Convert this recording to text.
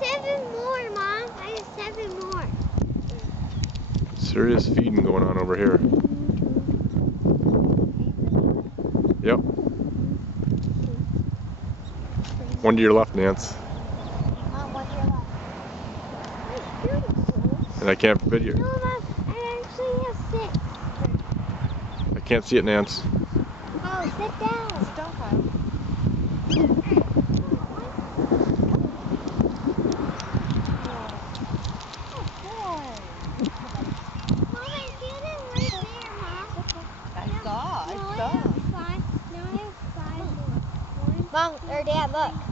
7 more, Mom. I have 7 more. Serious feeding going on over here. Yep. One to your left, Nance. Mom, one to your left. That's beautiful. And I can't forbid you. No, Mom, I actually have 6. I can't see it, Nance. Oh, sit down. Sit down, Kyle. I saw. Mom, or Dad, look.